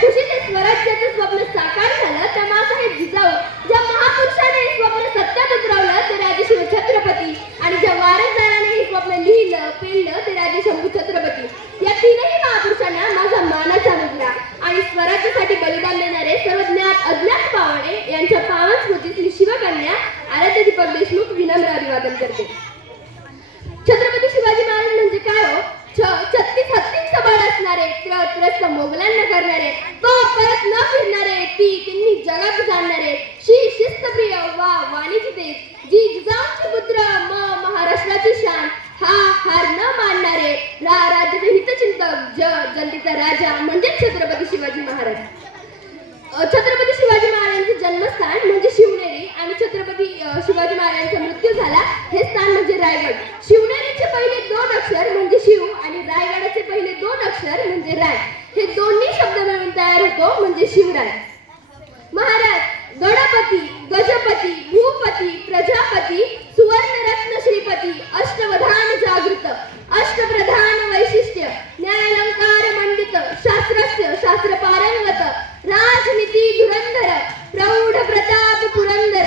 खुशीने हे स्वराज्याचं स्वप्न साकार झालं त्या मासाहेब जिजाऊ ज्या महापुरुषाने हे स्वप्न सत्यात उतरवलं ते राजे छत्रपती आणि ज्या वारसदाराने हे स्वप्न लिहिलं पेललं ते मुलांना मोगलांना करणारे तो परत न फिरणारे ती त्यांनी जगात जाणणारे शी शिस्तप्रिय वा वाणीची तेज जी जिजाऊंचे पुत्र म महाराष्ट्राची शान हा हार न मानणारे रा राज्याचे हितचिंतक ज जनतेचा राजा म्हणजे छत्रपती शिवाजी महाराज. छत्रपती शिवाजी महाराजांचे जन्मस्थान म्हणजे शिवनेरी आणि छत्रपती शिवाजी महाराजांचा मृत्यू झाला हे स्थान म्हणजे रायगड. शिवनेरीचे पहिले दोन अक्षर म्हणजे शिव आणि रायगडाचे पहिले दोन अक्षर म्हणजे राय. हे दोन्ही शब्द मिळून तयार होतो म्हणजे शिवराय. महाराज गणपती गजपती भूपती प्रजापती सुवर्णरत्न श्रीपती अष्टवधान जागृत अष्टप्रधान वैशिष्ट्य न्यायालंकार मंडित शास्त्रस्य शास्त्रपारंगत राजनीती धुरंधर प्रौढ प्रताप पुरंदर